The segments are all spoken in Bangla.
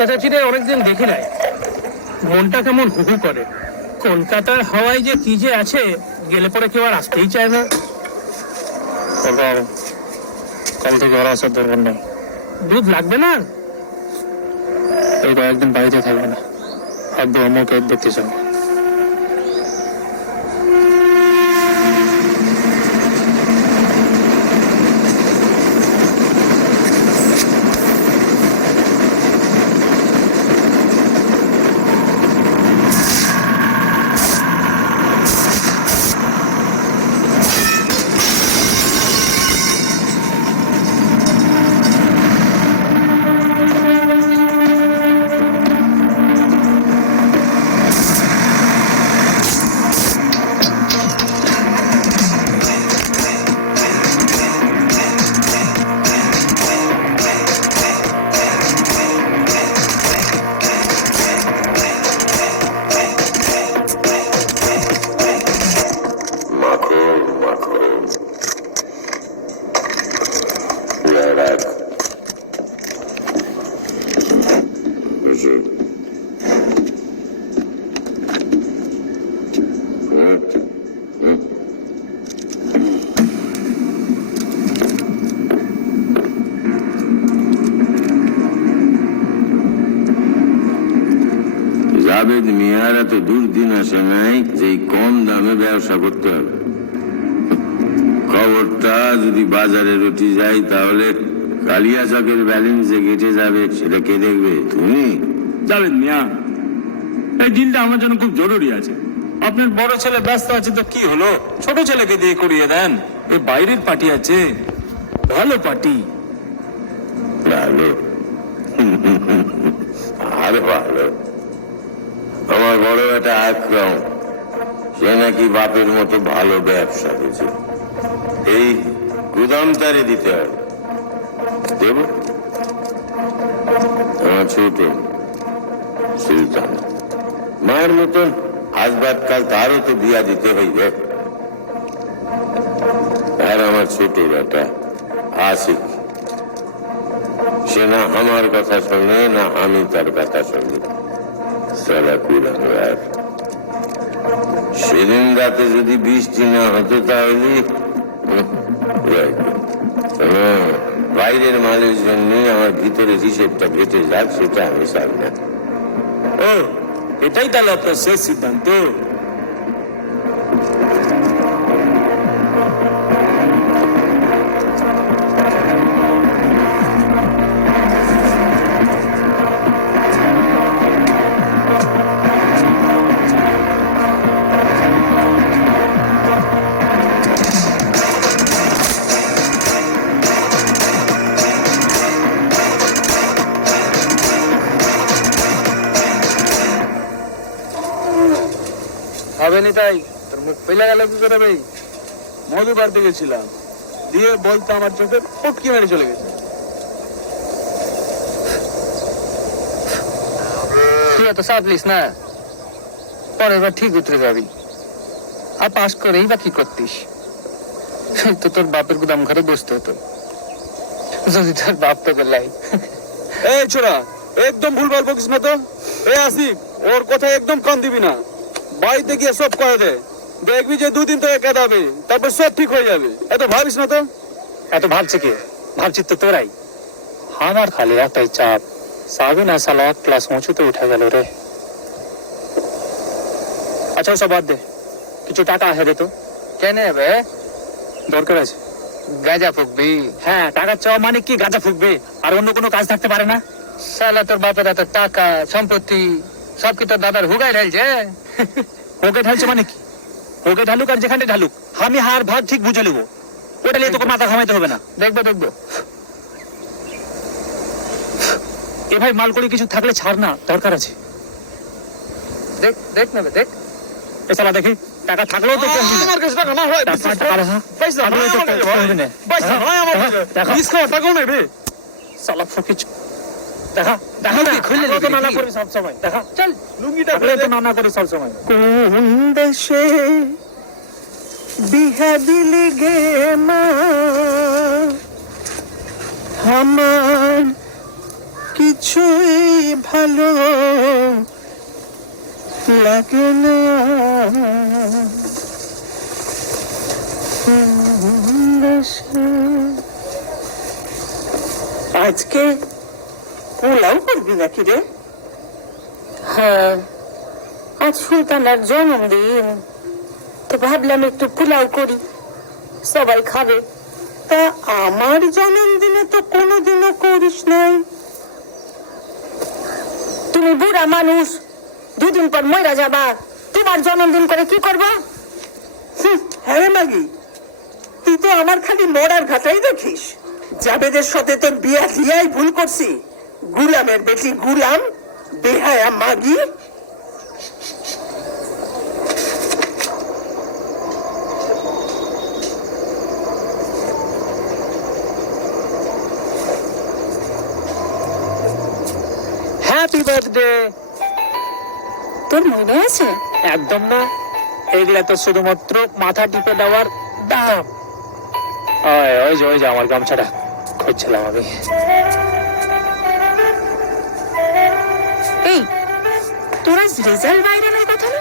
চাচা চাচিরে অনেকদিন দেখি নাই মনটা কেমন হুহু করে। কলকাতার হাওয়ায় যে কি যে আছে গেলে পরে কেউ আর আসতেই চায় না। বলতে কাল থেকে ওরা আসার দরকার নেই। দুধ লাগবে না? এই কয়েকদিন বাড়িতে থাকবে না। একদম আম্মুকে দেখতে ব্যক্তির মাখন এত দুর্দিন আসে নাই যে কম দামে ব্যবসা করতে হবে। খবরটা যদি বাজারে রুটি যায় তাহলে কালিয়া চকের ব্যালেন্সে কেটে যাবে সেটা কে দেখবে? তুমি? যাবেন মিয়া। এই ডিলটা আমার জন্য খুব জরুরি আছে। আপনার বড় ছেলে ব্যস্ত আছে তো কি হলো? ছোট ছেলেকে দিয়ে করিয়ে দেন। এই বাইরের পার্টি আছে। ভালো পার্টি। ভালো। আর ভালো। আমার বড় একটা আক্রম সে নাকি বাপের মতো ভালো ব্যবসা করেছে। এই গুদাম তারে দিতে হবে। দেব? আমার ছোট সুলতান। মায়ের মতন আসবাদ কাল তারও তো বিয়া দিতে হইবে। আর আমার ছোট বেটা আশিক, সে না আমার কথা শোনে, না আমি তার কথা শুনি। সেদিন রাতে যদি বৃষ্টি না হতো তাহলে। শোনো, বাইরের মালের জন্য আমার ভিতরে হিসেবটা ঘেটে যাক সেটা আমি চাই না ও এটাই তাহলে আপনার শেষ সিদ্ধান্ত হবে নি তাই? তোর মুখ পেলে গেল কি করে ভাই? মধু গেছিলাম। দিয়ে বলতো আমার চোখে পটকি মেরে চলে গেছে। তুই এত চাপলিস না? পরের বার ঠিক উতরে যাবি। আর পাস করেই বা কি করতিস? তো তোর বাপের গুদাম ঘরে বসতে হতো। যদি তোর বাপ তো লাই। এই ছোড়া, একদম ভুলভাল বকিস না তো। এ আসিফ, ওর কথা একদম কান দিবি না। বাড়িতে গিয়ে সব করে দে। দেখবি যে দুদিন তোকে কেদাবে তারপর সব ঠিক হয়ে যাবে। এত ভাবিস না তো? এত ভাবছে কি? ভাবছি তো তোরাই। আমার খালি একটাই চাপ। সাবিন আর সালা এক ক্লাস উঁচুতে উঠে গেল রে। আচ্ছা সব বাদ দে। কিছু টাকা আছে রে তো। কেন বে দরকার আছে। গাঁজা ফুকবি? হ্যাঁ টাকা চাওয়া মানে কি গাঁজা ফুকবে? আর অন্য কোনো কাজ থাকতে পারে না? সালা তোর বাপের এত টাকা সম্পত্তি। সব কি তোর দাদার হুগাই ঢালছে? ওকে ঢালছে মানে কি? ওকে ঢালুক আর যেখানে ঢালুক আমি হার ভাগ ঠিক বুঝে নেব। ওটা নিয়ে তোকে মাথা ঘামাইতে হবে না। দেখব দেখব। এ ভাই মাল করে কিছু থাকলে ছাড় না দরকার আছে। দেখ দেখ নেবে দেখ। এ সালা দেখি টাকা থাকলেও তো আমার কাছে টাকা না হয় টাকা- টাকা পয়সা আমার কাছে। না। পয়সা আমার কাছে। বিষ টাকাও নেই রে সালা ফকির। দেখা দেখা না খুলে তো নানা করি সব সময় দেখা চল লুঙ্গিটা থাকলেও খুলে তো নানা করি সব সময় কোন দেশে বিহা দিলি গে মা? আমার কিছুই ভালো লাগে না। আজকে পোলাও করবি নাকি রে? হ্যাঁ আজ সুলতানার জন্মদিন। তো ভাবলাম একটু পোলাও করি সবাই খাবে। তা আমার জন্মদিনে তো কোনোদিনও করিস নাই। তুমি বুড়া মানুষ দুদিন পর মইরা যাবা। তোমার জন্মদিন করে কি করবা? হ্যাঁ মাগি তুই তো আমার খালি মরার ঘাটাই দেখিস। জাবেদের সাথে তোর বিয়া দিয়াই ভুল করছি। গুলামের বেটি গুলাম, বেহায়া মাগি। হ্যাপি বার্থডে তোর মনে আছে? একদম না। এগুলা তো শুধুমাত্র মাথা টিপে দেওয়ার দাম। ওই ওই যে আমার গামছাটা খুঁজছিলাম আমি। তোর রেজাল্ট কথা না?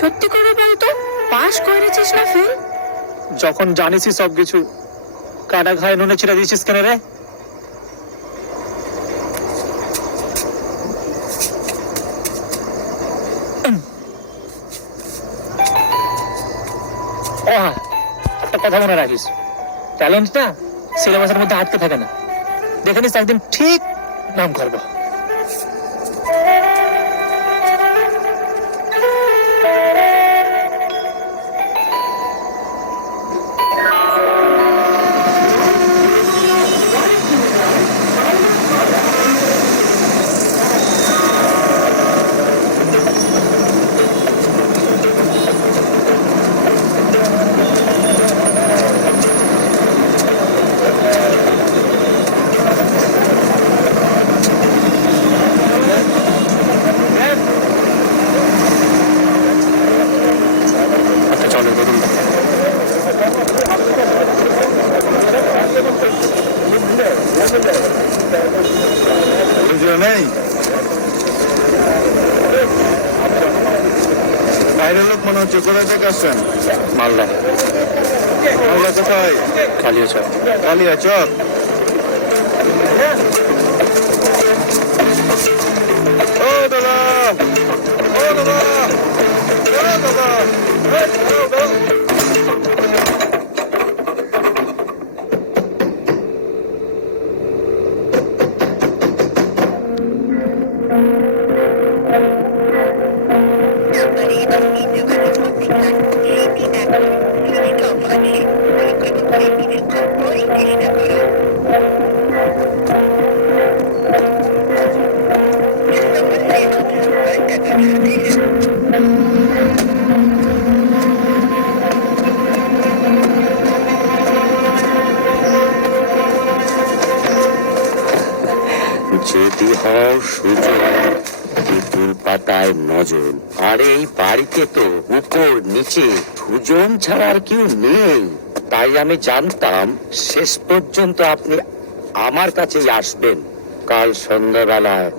সত্যি করে বল তো পাশ করেছিস না যখন জানিসই সবকিছু কাটা ঘায়ে নুনে দিয়েছিস কেন রে? একটা কথা মনে রাখিস। ট্যালেন্টটা সিলেবাসের মধ্যে আটকে থাকে না। দেখে নিস একদিন ঠিক নাম করব। থেকে আসছেন মালদা। মালদা কোথায়? কালিয়া চল কালিয়া চক ও দাদা! ও দাদা! ও দাদা। যদি হও সুযোগ তেঁতুল পাতায় নজর। আর এই বাড়িতে তো উপর নিচে সুজন ছাড়া আর কেউ নেই। তাই আমি জানতাম শেষ পর্যন্ত আপনি আমার কাছেই আসবেন। কাল সন্ধ্যাবেলায়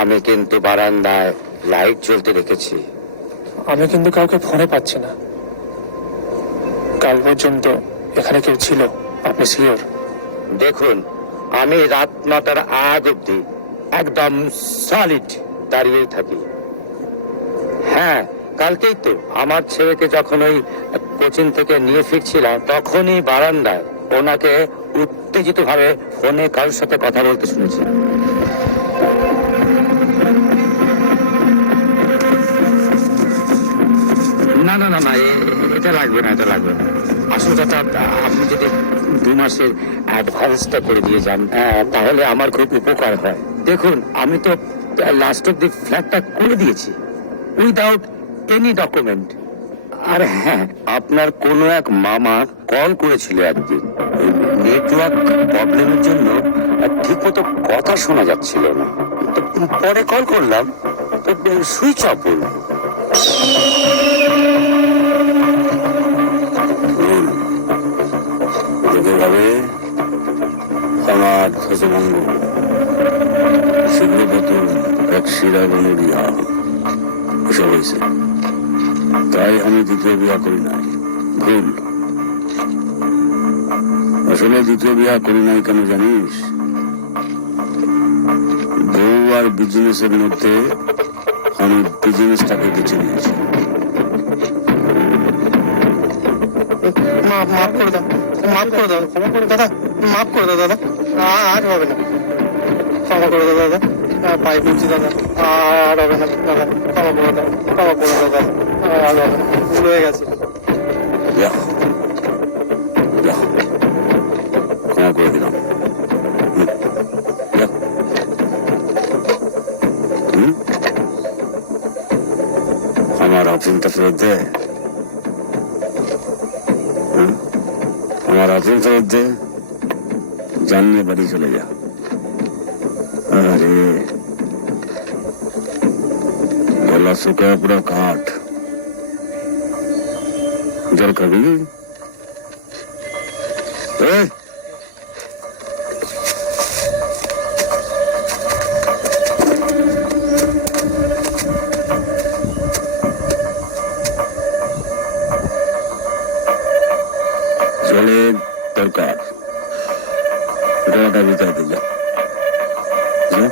আমি কিন্তু বারান্দায় লাইট জ্বলতে রেখেছি আমি কিন্তু কাউকে ফোনে পাচ্ছি না। কাল পর্যন্ত এখানে কেউ ছিল আপনি শিওর দেখুন আমি রাত নটার আগ অব্দি একদম সলিড দাঁড়িয়েই থাকি। হ্যাঁ কালকেই তো আমার ছেলেকে যখন ওই কোচিং থেকে নিয়ে ফিরছিলাম, তখনই বারান্দায় ওনাকে উত্তেজিত ভাবে ফোনে কারোর সাথে কথা বলতে শুনেছি। না না না না এটা লাগবে না, এটা লাগবে না। আসল কথা আপনি যদি দু মাসের অ্যাডভান্সটা করে দিয়ে যান তাহলে আমার খুব উপকার হয়। দেখুন, আমি তো লাস্ট অব দি ফ্ল্যাটটা করে দিয়েছি উইদাউট এনি ডকুমেন্ট আর হ্যাঁ আপনার কোনো এক মামা কল করেছিল একদিন নেটওয়ার্ক প্রবলেমের জন্য ঠিক মতো কথা শোনা যাচ্ছিল না। পরে কল করলাম, তো সুইচ অফ হলো। যাবে আমার ধ্বজভঙ্গ নতুন এক শিরাগুলো রিয়া এসব হয়েছে। তাই আমি দ্বিতীয় বিয়া করি নাই। ভুল। আসলে দ্বিতীয় বিয়া করি নাই কেন জানিস? বউ আর বিজনেসের মধ্যে আমি বিজনেসটাকে বেছে নিয়েছি। মাফ করে দাও, ক্ষমা করে দাদা, মাফ করে দাও, দাদা। আর হবে না। ক্ষমা করে দাও, দাদা। পায়ে বলছি দাদা। আর হবে না, দাদা। ক্ষমা করে দাও, ক্ষমা করে দাও, দাদা। আর হবে না। হয়ে গেছে। আরে গলা শুকায় পুরো কাঠ জল খাবি এই, জলের দরকার গলাটা ভিতরে দিলে হ্যাঁ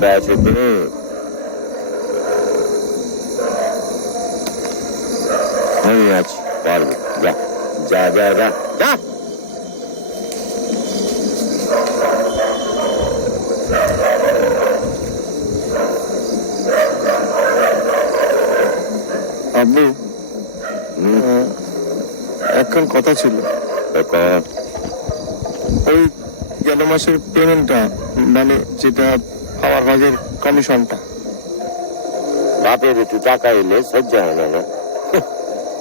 পেট আছে পেট আমি আছি পারব যা যা যা যা আব্বু এখন কথা ছিল। ওই গেল মাসের পেমেন্টটা মানে যেটা আমার ভাগের কমিশনটা বাপের একটু টাকা এলে সহ্য হয় না না?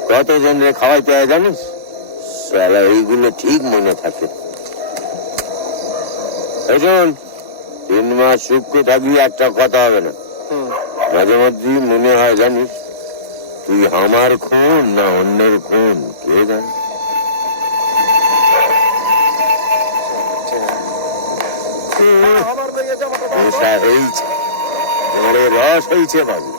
কত জনের খাওয়াইতে হয় জানিস? সালা এইগুলো ঠিক মনে থাকে। এখন তিন মাস সূক্ষ্ম থাকবি একটা কথা হবে না। মাঝে মধ্যে মনে হয় জানিস তুই আমার খুন না অন্যের খুন কে জানে? নেশা হয়েছে রস হয়েছে বাবু